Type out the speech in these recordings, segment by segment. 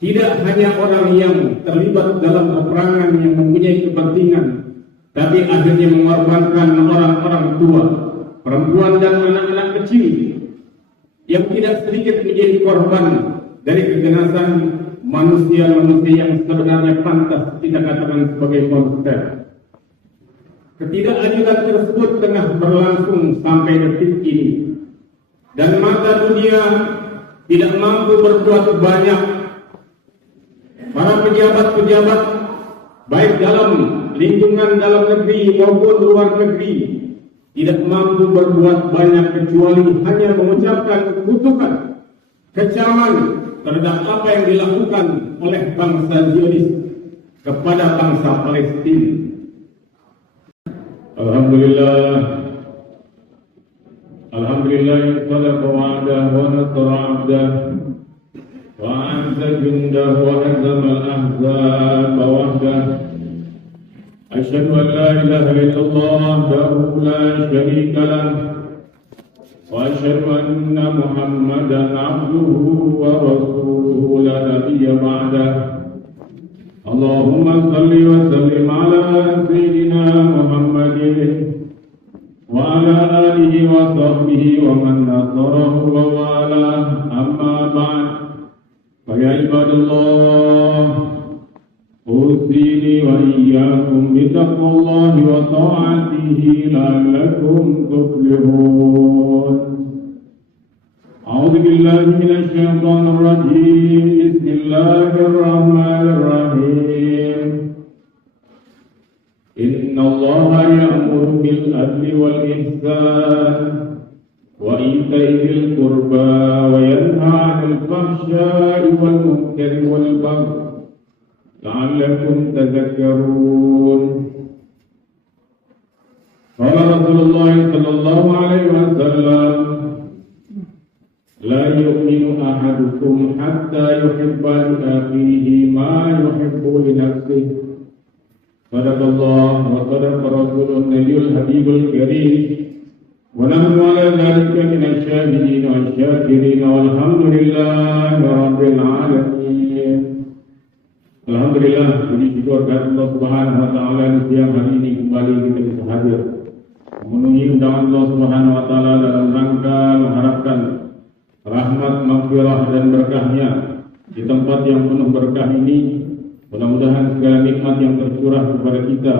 Tidak hanya orang yang terlibat dalam peperangan yang mempunyai kepentingan, tapi akhirnya mengorbankan orang-orang tua, perempuan dan anak-anak kecil yang tidak sedikit menjadi korban dari keganasan manusia-manusia yang sebenarnya pantas kita katakan sebagai monster. Ketidakadilan tersebut tengah berlangsung sampai detik ini, dan mata dunia tidak mampu berbuat banyak. Para pejabat-pejabat baik dalam lingkungan dalam negeri maupun luar negeri tidak mampu berbuat banyak kecuali hanya mengucapkan kutukan, kecaman terhadap apa yang dilakukan oleh bangsa Zionis kepada bangsa Palestina. Alhamdulillah sadaqa wa'dah wa nasara 'abdah wa 'azza jundahu wa hazama al-ahzab wahdah. Asyhadu an la ilaha illallah wahdahu la syarika lah wa asyhadu anna Muhammadan 'abduhu wa rasuluhu la nabiyya ba'dah. Allahumma salli wa sallim ala sayyidina Muhammadin wa ala alihi wa sahbihi wa man nasarahu wa wala, amma ba'd. Fa ya ibadallah, usini wa iyyakum bi taqwallahi wa ta'atihi la'allakum tuflihun. A'udzu billahi minasy syaithanir rajim. Bismillahirrahmanirrahim. Inna Allaha ya'muru bil adli wal ihsan wa ita'i dzil qurba wa yanha 'anil fahsya'i wal munkari wal baghi la'allakum tadhakkarun. Qala Rasulullah sallallahu alaihi wasallam, la yu'minu ahadukum hatta yuhibba li akhihi ma yuhibbu li nafsihi. Sadaqallah wa sadaqa rasulun nabiyul habibul karim wa nahnu ala dhalika minasy syahidin wa syakirin walhamdulillahi rabbil alamin. Alhamdulillah, puji syukur kepada Allah Subhanahu wa taala di siang hari ini kembali kita bisa hadir memenuhi undangan Allah Subhanahu wa taala dalam rangka mengharapkan rahmat, maghfirah dan berkahnya di tempat yang penuh berkah ini. Mudah-mudahan segala nikmat yang tercurah kepada kita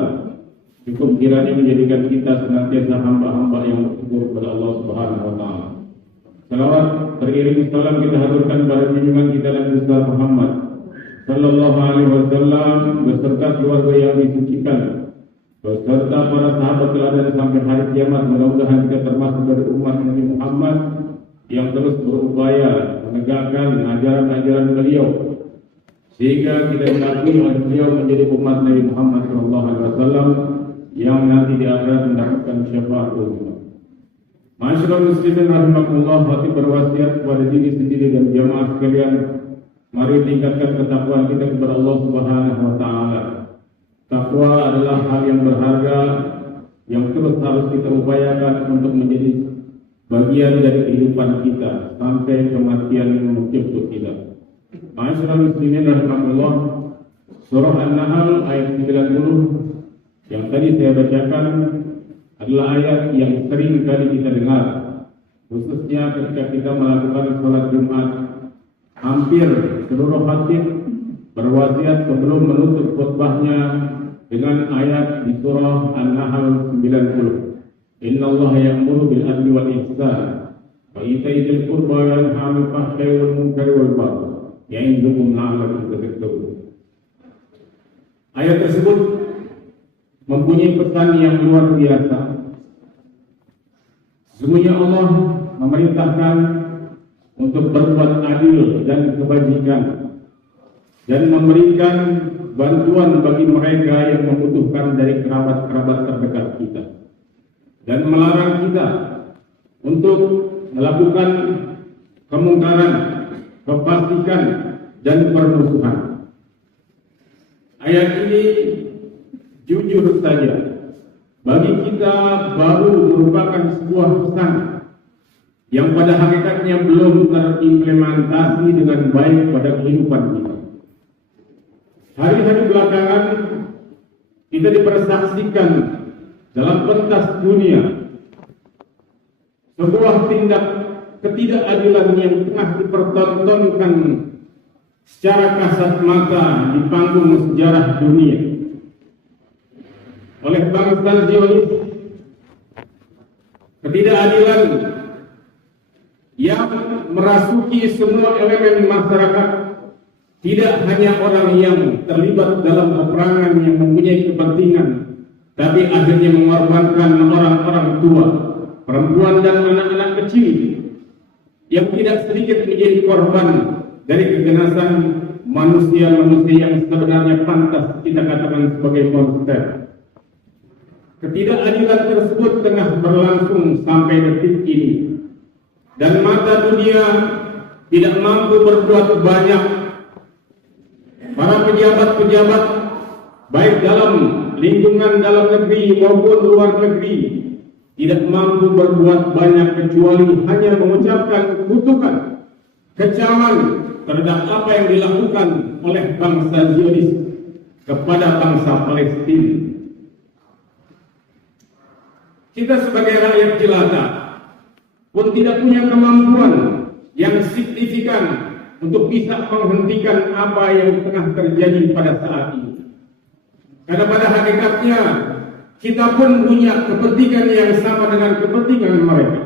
cukup kiranya menjadikan kita senantiasa hamba-hamba yang bersyukur kepada Allah Subhanahu wa taala. Salawat teriring salam kita haturkan pada junjungan kita Nabi Muhammad sallallahu alaihi wasallam beserta keluarga yang disucikan, beserta para sahabat teladan sampai hari kiamat. Mudah-mudahan kita termasuk dari umat Nabi Muhammad yang terus berupaya menegakkan ajaran-ajaran beliau sehingga kita diakui oleh beliau menjadi umat Nabi Muhammad SAW yang nanti di akhirat mendapatkan syafaat ulama. Masyaallah muslimin rahimakumullah, hati berwasiat kepada diri sendiri dan jamaah sekalian, mari tingkatkan ketakwaan kita kepada Allah Subhanahu wa taala. Takwa adalah hal yang berharga yang terus harus kita upayakan untuk menjadi bagian dari kehidupan kita sampai kematian menjemput kita. Masyaallah muslimin rahimakumullah, surah An-Nahl ayat 90 yang tadi saya bacakan adalah ayat yang sering kali kita dengar, khususnya ketika kita melakukan sholat Jumat. Hampir seluruh khatib berwasiat sebelum menutup khutbahnya dengan ayat di surah An-Nahl 90. Inna Allah ya'muru bil adli wal ihsan wa ita'i dzil qurba wa yanha 'anil fahsya'i wal munkari wal baghi ya'idukum la'allakum tadhakkarun. Ayat tersebut mempunyai pesan yang luar biasa. Sesungguhnya Allah memerintahkan untuk berbuat adil dan kebajikan dan memberikan bantuan bagi mereka yang membutuhkan dari kerabat-kerabat terdekat kita, dan melarang kita untuk melakukan kemungkaran, kefasikan dan permusuhan. Ayat ini jujur saja bagi kita baru merupakan sebuah pesan yang pada hakikatnya belum terimplementasi dengan baik pada kehidupan kita. hari-hari belakangan kita dipersaksikan dalam pentas dunia sebuah tindak ketidakadilan yang tengah dipertontonkan secara kasat mata di panggung sejarah dunia oleh bangsa Zionis. Ketidakadilan yang merasuki semua elemen masyarakat, tidak hanya orang yang terlibat dalam peperangan yang mempunyai kepentingan, tapi akhirnya mengorbankan orang-orang tua, perempuan dan anak-anak kecil yang tidak sedikit menjadi korban dari keganasan manusia-manusia yang sebenarnya pantas kita katakan sebagai monster. Ketidakadilan tersebut tengah berlangsung sampai detik ini, dan mata dunia tidak mampu berbuat banyak. Para pejabat-pejabat baik dalam lingkungan dalam negeri maupun luar negeri tidak mampu berbuat banyak kecuali hanya mengucapkan kutukan, kecaman terhadap apa yang dilakukan oleh bangsa Zionis kepada bangsa Palestina. Kita sebagai rakyat jelata pun tidak punya kemampuan yang signifikan untuk bisa menghentikan apa yang tengah terjadi pada saat ini. Karena pada hakikatnya kita pun punya kepentingan yang sama dengan kepentingan mereka.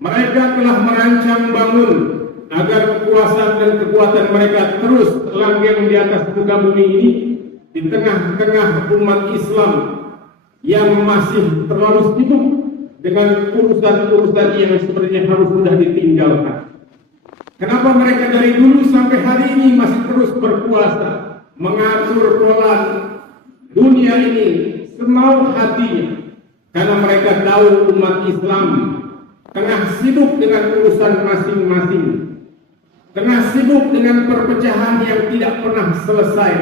Mereka telah merancang bangun agar kekuasaan dan kekuatan mereka terus langgeng di atas muka bumi ini di tengah-tengah umat Islam yang masih terlalu sibuk dengan urusan-urusan yang sebenarnya harus sudah ditinggalkan. Kenapa mereka dari dulu sampai hari ini masih terus berkuasa, mengatur pola dunia ini semau hatinya? Karena mereka tahu umat Islam tengah sibuk dengan urusan masing-masing, tengah sibuk dengan perpecahan yang tidak pernah selesai.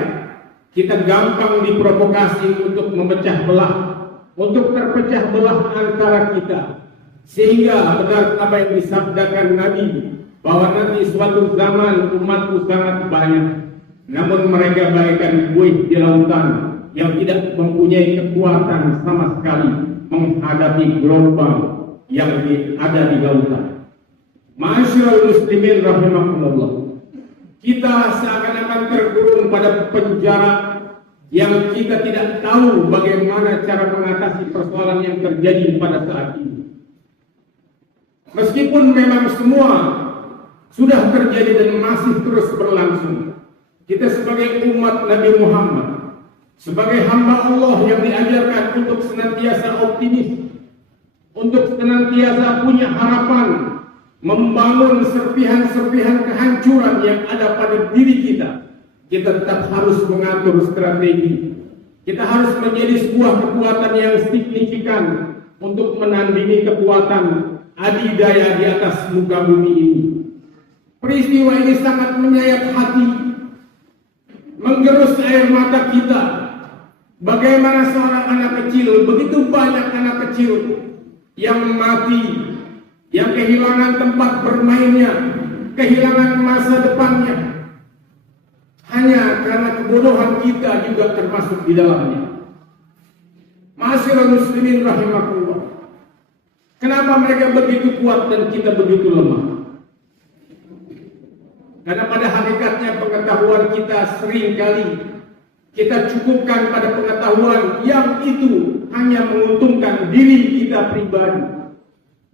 Kita gampang diprovokasi untuk memecah belah, untuk terpecah belah antara kita, sehingga benar apa yang disabdakan Nabi bahwa nanti suatu zaman umatku sangat banyak, namun mereka bagaikan buih di lautan yang tidak mempunyai kekuatan sama sekali menghadapi gelombang yang ada di lautan. Ma'asyiral muslimin rahimakumullah, kita seakan-akan terkurung pada penjara yang kita tidak tahu bagaimana cara mengatasi persoalan yang terjadi pada saat ini. Meskipun memang semua sudah terjadi dan masih terus berlangsung, kita sebagai umat Nabi Muhammad, sebagai hamba Allah yang diajarkan untuk senantiasa optimis, untuk senantiasa punya harapan, membangun serpihan-serpihan kehancuran yang ada pada diri kita, kita tetap harus mengatur strategi. Kita harus menjadi sebuah kekuatan yang signifikan untuk menandingi kekuatan adidaya di atas muka bumi ini. Peristiwa ini sangat menyayat hati, menggerus air mata kita. Bagaimana seorang anak kecil, begitu banyak anak kecil yang mati, yang kehilangan tempat bermainnya, kehilangan masa depannya, hanya karena kebodohan kita juga termasuk di dalamnya. Ma'asyiral muslimin rahimakumullah, kenapa mereka begitu kuat dan kita begitu lemah? Karena pada hakikatnya pengetahuan kita seringkali kita cukupkan pada pengetahuan yang itu hanya menguntungkan diri kita pribadi.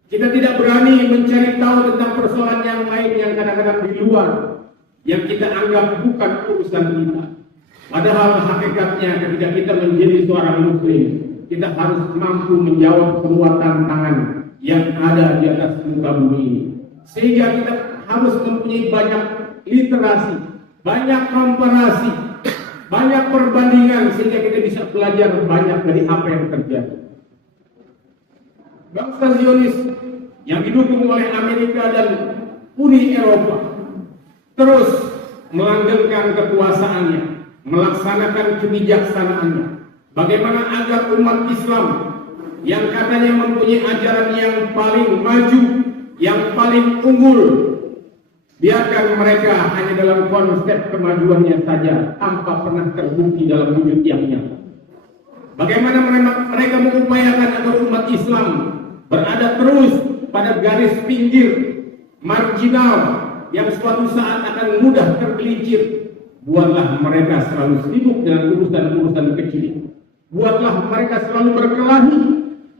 Kita tidak berani mencari tahu tentang persoalan yang lain yang kadang-kadang di luar, yang kita anggap bukan urusan kita. Padahal hakikatnya ketika kita menjadi seorang muslim, kita harus mampu menjawab semua tantangan yang ada di atas muka bumi ini. Sehingga kita harus mempunyai banyak literasi, banyak komparasi, banyak perbandingan, sehingga kita bisa belajar banyak dari apa yang terjadi. Bangsa Zionis yang didukung oleh Amerika dan Uni Eropa terus melanggengkan kekuasaannya, melaksanakan kebijaksanaannya. Bagaimana agar umat Islam yang katanya mempunyai ajaran yang paling maju, yang paling unggul, Biarkan mereka hanya dalam konsep kemajuannya saja, tanpa pernah terbukti dalam wujud yang nyata. Bagaimana mereka mengupayakan agar umat Islam berada terus pada garis pinggir, marginal, yang suatu saat akan mudah tergelincir. Buatlah mereka selalu sibuk dengan urusan-urusan kecil. Buatlah mereka selalu berkelahi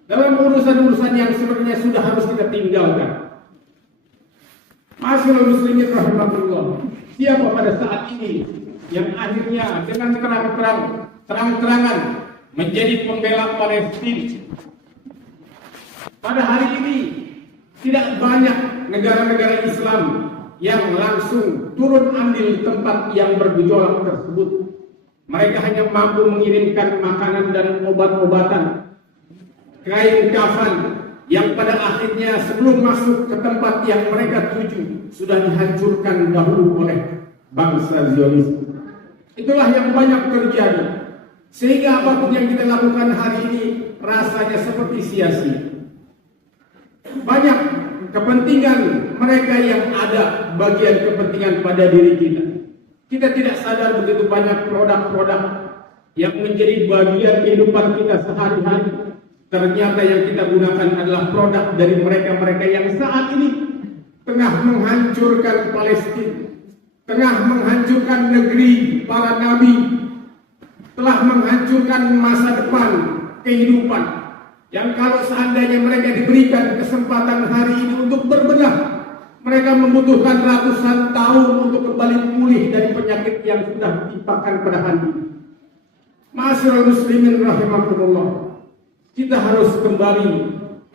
dalam urusan-urusan yang sebenarnya sudah harus kita tinggalkan. Masyaallah muslimin rahimahullah. Siapa pada saat ini yang akhirnya dengan terang-terangan menjadi pembela Palestina? Pada hari ini tidak banyak negara-negara Islam yang langsung turun andil tempat yang bergejolak tersebut. Mereka hanya mampu mengirimkan makanan dan obat-obatan, kain kafan, yang pada akhirnya sebelum masuk ke tempat yang mereka tuju sudah dihancurkan dahulu oleh bangsa Zionis. Itulah yang banyak terjadi, sehingga apapun yang kita lakukan hari ini rasanya seperti sia-sia. Banyak kepentingan mereka yang ada bagian kepentingan pada diri kita. Kita tidak sadar begitu banyak produk-produk yang menjadi bagian kehidupan kita sehari-hari. Ternyata yang kita gunakan adalah produk dari mereka-mereka yang saat ini tengah menghancurkan Palestina, tengah menghancurkan negeri para nabi, telah menghancurkan masa depan kehidupan. Yang kalau seandainya mereka diberikan kesempatan hari ini untuk berbenah, mereka membutuhkan ratusan tahun untuk kembali pulih dari penyakit yang sudah ditimpakan pada hati. Ma'asyiral muslimin rahimakumullah. Kita harus kembali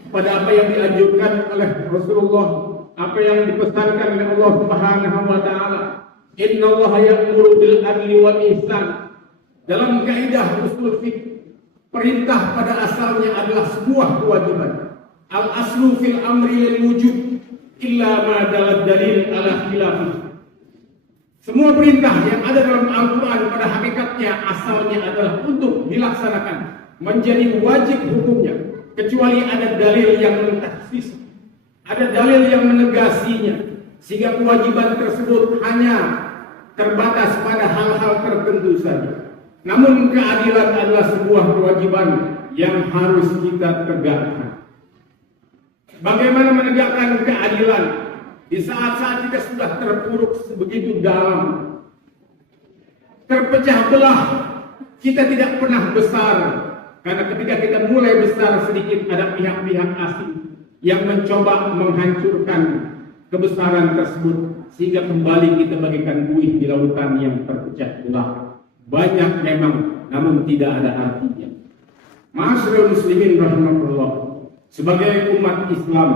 pada apa yang dianjurkan oleh Rasulullah, apa yang dipesankan oleh Allah Subhanahu wa taala. Innallaha ya'muru bil adli wal ihsan. Dalam kaidah usul fiqh, perintah pada asalnya adalah sebuah kewajiban. Al aslu fil amri lil wujub illa ma dalal dalil ala khilafi. Semua perintah yang ada dalam Al-Quran pada hakikatnya asalnya adalah untuk dilaksanakan, menjadi wajib hukumnya, kecuali ada dalil yang mentaksis, ada dalil yang menegasinya, sehingga kewajiban tersebut hanya terbatas pada hal-hal tertentu saja. Namun keadilan adalah sebuah kewajiban yang harus kita tegakkan. Bagaimana menegakkan keadilan di saat-saat kita sudah terpuruk sebegitu dalam, terpecah belah, kita tidak pernah besar. Karena ketika kita mulai besar sedikit, ada pihak-pihak asing yang mencoba menghancurkan kebesaran tersebut, sehingga kembali kita bagikan buih di lautan yang terpecah belah. Banyak memang, namun tidak ada artinya. Ma'asyiral muslimin rahimahullah. Sebagai umat Islam,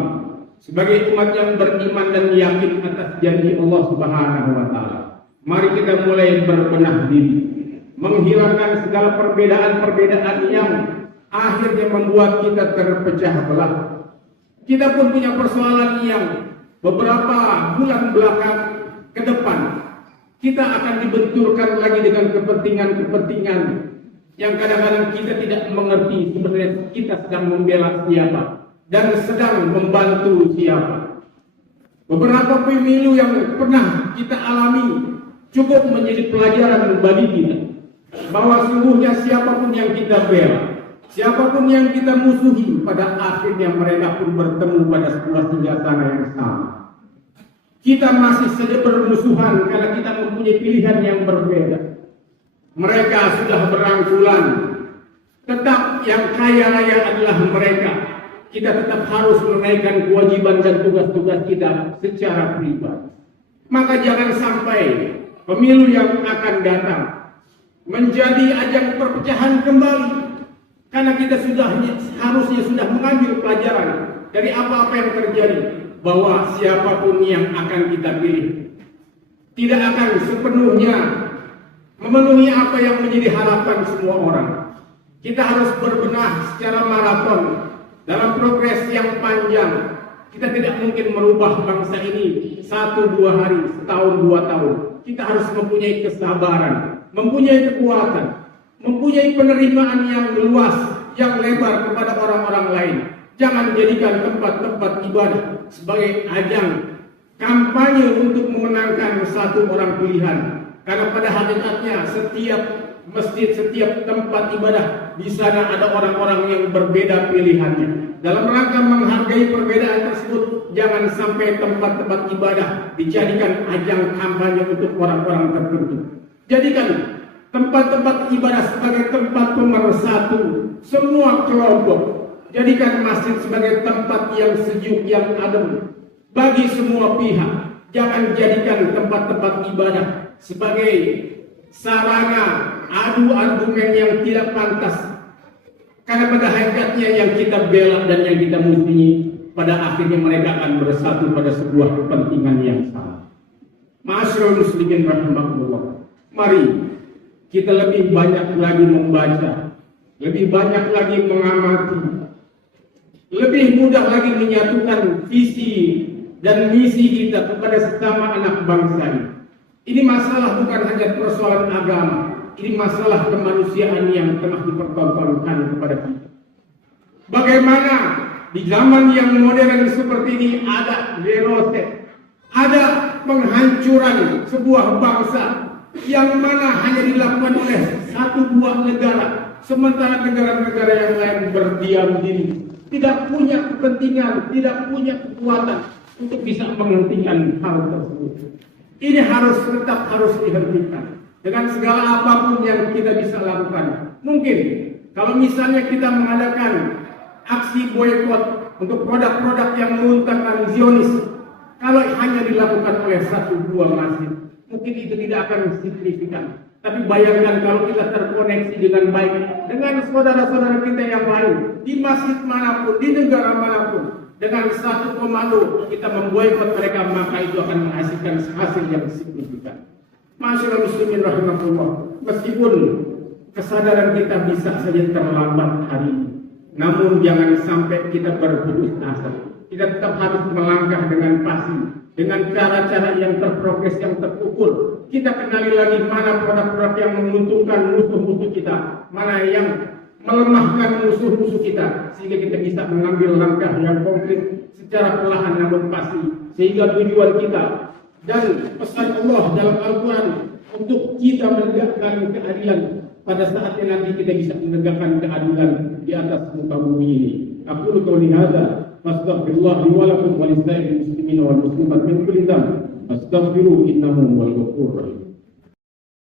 sebagai umat yang beriman dan yakin atas janji Allah Subhanahu wa taala, mari kita mulai berbenah diri, menghilangkan segala perbedaan-perbedaan yang akhirnya membuat kita terpecah belah. Kita pun punya persoalan yang beberapa bulan belakang ke depan kita akan dibenturkan lagi dengan kepentingan-kepentingan yang kadang-kadang kita tidak mengerti sebenarnya kita sedang membela siapa dan sedang membantu siapa. Beberapa pemilu yang pernah kita alami cukup menjadi pelajaran bagi kita, bahwa sungguhnya siapapun yang kita bela, siapapun yang kita musuhi, pada akhirnya mereka pun bertemu pada sebuah singgasana yang sama. Kita masih saja bermusuhan karena kita mempunyai pilihan yang berbeda. Mereka sudah berangkulan, tetap yang kaya raya adalah mereka. Kita tetap harus menunaikan kewajiban dan tugas-tugas kita secara pribadi. Maka jangan sampai pemilu yang akan datang menjadi ajang perpecahan kembali, karena kita harusnya sudah mengambil pelajaran dari apa-apa yang terjadi, bahwa siapapun yang akan kita pilih tidak akan sepenuhnya memenuhi apa yang menjadi harapan semua orang. Kita harus berbenah secara maraton dalam progres yang panjang. Kita tidak mungkin merubah bangsa ini 1-2 hari, setahun 2 tahun. Kita harus mempunyai kesabaran, mempunyai kekuatan, mempunyai penerimaan yang luas, yang lebar kepada orang-orang lain. Jangan jadikan tempat-tempat ibadah sebagai ajang kampanye untuk memenangkan satu orang pilihan. Karena pada hakikatnya setiap masjid, setiap tempat ibadah di sana ada orang-orang yang berbeda pilihannya. Dalam rangka menghargai perbedaan tersebut, jangan sampai tempat-tempat ibadah dijadikan ajang kampanye untuk orang-orang tertentu. Jadikan tempat-tempat ibadah sebagai tempat pemersatu semua kelompok. Jadikan masjid sebagai tempat yang sejuk, yang adem bagi semua pihak. Jangan jadikan tempat-tempat ibadah sebagai sarana adu argumen yang tidak pantas. Karena pada hakikatnya yang kita bela dan yang kita musuhi, pada akhirnya mereka akan bersatu pada sebuah kepentingan yang sama. Ma'asyiral muslimin rahimakumullah. Mari kita lebih banyak lagi membaca, lebih banyak lagi mengamati, lebih mudah lagi menyatukan visi dan misi kita kepada sesama anak bangsa ini. Ini masalah bukan hanya persoalan agama, ini masalah kemanusiaan yang tengah dipertontonkan kepada kita. Bagaimana di zaman yang modern seperti ini ada genocide, ada penghancuran sebuah bangsa yang mana hanya dilakukan oleh satu buah negara, sementara negara-negara yang lain berdiam diri, tidak punya kepentingan, tidak punya kekuatan untuk bisa menghentikan hal tersebut. Ini harus dihentikan dengan segala apapun yang kita bisa lakukan. Mungkin kalau misalnya kita mengadakan aksi boykot untuk produk-produk yang menguntungkan Zionis, kalau hanya dilakukan oleh satu dua masjid, mungkin itu tidak akan signifikan. Tapi bayangkan kalau kita terkoneksi dengan baik dengan saudara-saudara kita yang lain di masjid manapun, di negara manapun, dengan satu komando kita memboikot mereka, maka itu akan menghasilkan hasil yang signifikan. Ma'asyiral muslimin rahimakumullah. Meskipun kesadaran kita bisa saja terlambat hari ini, namun jangan sampai kita berputus asa. Kita tetap harus melangkah dengan pasti, dengan cara-cara yang terprogres, yang terukur. Kita kenali lagi mana produk-produk yang menguntungkan musuh-musuh kita, mana yang melemahkan musuh-musuh kita, sehingga kita bisa mengambil langkah yang konkret secara perlahan namun pasti, sehingga tujuan kita dan pesan Allah dalam Al-Quran untuk kita menegakkan keadilan pada saatnya nanti kita bisa menegakkan keadilan di atas muka bumi ini. Aku qouli hadza fastaghfirullah li wa lakum wa lisa'iril muslimin wal muslimat min kulli dhanb. Astaghfiru innahu huwal ghafurur rahim.